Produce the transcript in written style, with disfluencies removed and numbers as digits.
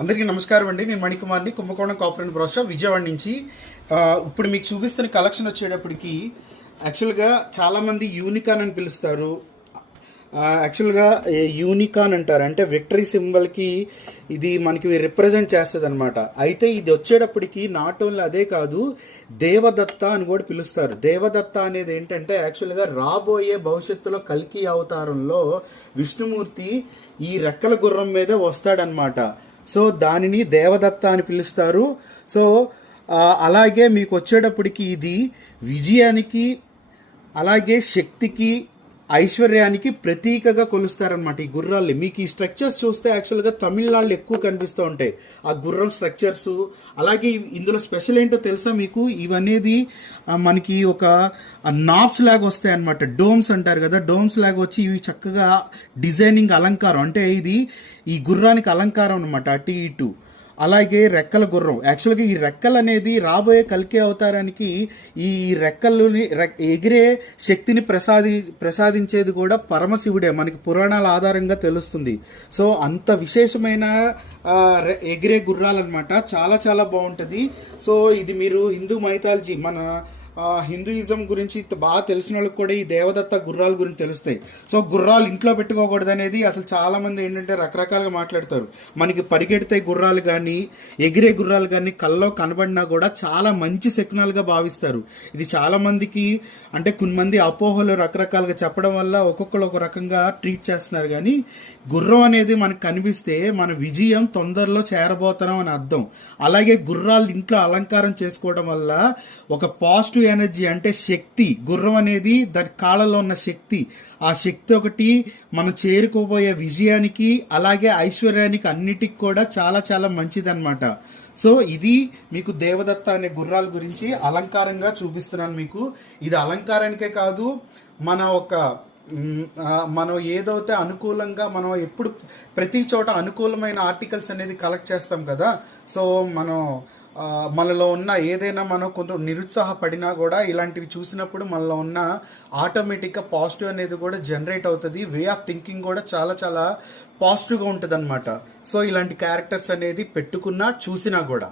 అందరికీ నమస్కారం అండి. నేను మణికుమార్ని, కుంభకోణం కార్పొరేట్ బ్రోషర్ విజయవాడ నుంచి. ఇప్పుడు మీకు చూపిస్తున్న కలెక్షన్ వచ్చేటప్పటికి యాక్చువల్గా చాలామంది యూనికాన్ అని పిలుస్తారు. యాక్చువల్గా యూనికాన్ అంటారు, అంటే విక్టరీ సింబల్కి ఇది మనకి రిప్రజెంట్ చేస్తుంది అనమాట. అయితే ఇది వచ్చేటప్పటికి నాట్ ఓన్లీ అదే కాదు, దేవదత్త అని కూడా పిలుస్తారు. దేవదత్త అనేది ఏంటంటే యాక్చువల్గా రాబోయే భవిష్యత్తులో కల్కి అవతారంలో విష్ణుమూర్తి ఈ రెక్కల గుర్రం మీద వస్తాడనమాట. సో దానిని దేవదత్త అని పిలుస్తారు. సో అలాగే మీకు వచ్చేటప్పటికి ఇది విజయానికి, అలాగే శక్తికి, ఐశ్వర్యానికి ప్రతీకగా కొలుస్తారనమాట ఈ గుర్రాల్ని. మీకు ఈ స్ట్రక్చర్స్ చూస్తే యాక్చువల్గా తమిళనాడులో ఎక్కువ కనిపిస్తూ ఉంటాయి ఆ గుర్రం స్ట్రక్చర్స్. అలాగే ఇందులో స్పెషల్ ఏంటో తెలుసా మీకు? ఇవనేది మనకి ఒక నాబ్స్ లాగా వస్తాయి అనమాట. డోమ్స్ అంటారు కదా, డోమ్స్ లాగా వచ్చి ఇవి చక్కగా డిజైనింగ్ అలంకారం, అంటే ఇది ఈ గుర్రానికి అలంకారం అనమాట, అటు ఇటు. అలాగే రెక్కల గుర్రం, యాక్చువల్గా ఈ రెక్కలు అనేది రాబోయే కల్కి అవతారానికి ఈ రెక్కల్ని ఎగిరే శక్తిని ప్రసాదించేది కూడా పరమశివుడే, మనకి పురాణాల ఆధారంగా తెలుస్తుంది. సో అంత విశేషమైన ఎగిరే గుర్రాలు అనమాట. చాలా చాలా బాగుంటుంది. సో ఇది మీరు హిందూ మైథాలజీ, మన హిందూయిజం గురించి బాగా తెలిసిన వాళ్ళకి కూడా ఈ దేవదత్త గుర్రాల గురించి తెలుస్తాయి. సో గుర్రాలు ఇంట్లో పెట్టుకోకూడదు అనేది అసలు చాలా మంది ఏంటంటే రకరకాలుగా మాట్లాడతారు. మనకి పరిగెడతాయి గుర్రాలు కానీ, ఎగిరే గుర్రాలు కానీ కల్లో కనబడినా కూడా చాలా మంచి శకునాలుగా భావిస్తారు. ఇది చాలా మందికి, అంటే కొంతమంది అపోహలు రకరకాలుగా చెప్పడం వల్ల ఒక్కొక్కరు ఒక రకంగా ట్రీట్ చేస్తున్నారు. కానీ గుర్రం అనేది మనకు కనిపిస్తే మన విజయం తొందరలో చేరబోతున్నాం అని అర్థం. అలాగే గుర్రాలు ఇంట్లో అలంకారం చేసుకోవడం వల్ల ఒక పాజిటివ్ ఎనర్జీ, అంటే శక్తి, గుర్రం అనేది దాని కాళ్ళలో ఉన్న శక్తి, ఆ శక్తి ఒకటి మనం చేరుకోబోయే విజయానికి అలాగే ఐశ్వర్యానికి అన్నిటికి కూడా చాలా చాలా మంచిదన్నమాట. సో ఇది మీకు దేవదత్త అనే గుర్రాల గురించి అలంకారంగా చూపిస్తున్నాను మీకు. ఇది అలంకారానికే కాదు, మనం ఏదైతే అనుకూలంగా, మనం ఎప్పుడు ప్రతి చోట అనుకూలమైన ఆర్టికల్స్ అనేది కలెక్ట్ చేస్తాం కదా. సో మనలో ఉన్న ఏదైనా మనం కొంచెం నిరుత్సాహపడినా కూడా ఇలాంటివి చూసినప్పుడు మనలో ఉన్న ఆటోమేటిక్గా పాజిటివ్ అనేది కూడా జనరేట్ అవుతుంది. వే ఆఫ్ థింకింగ్ కూడా చాలా చాలా పాజిటివ్గా ఉంటుంది అనమాట. సో ఇలాంటి క్యారెక్టర్స్ అనేది పెట్టుకున్నా చూసినా కూడా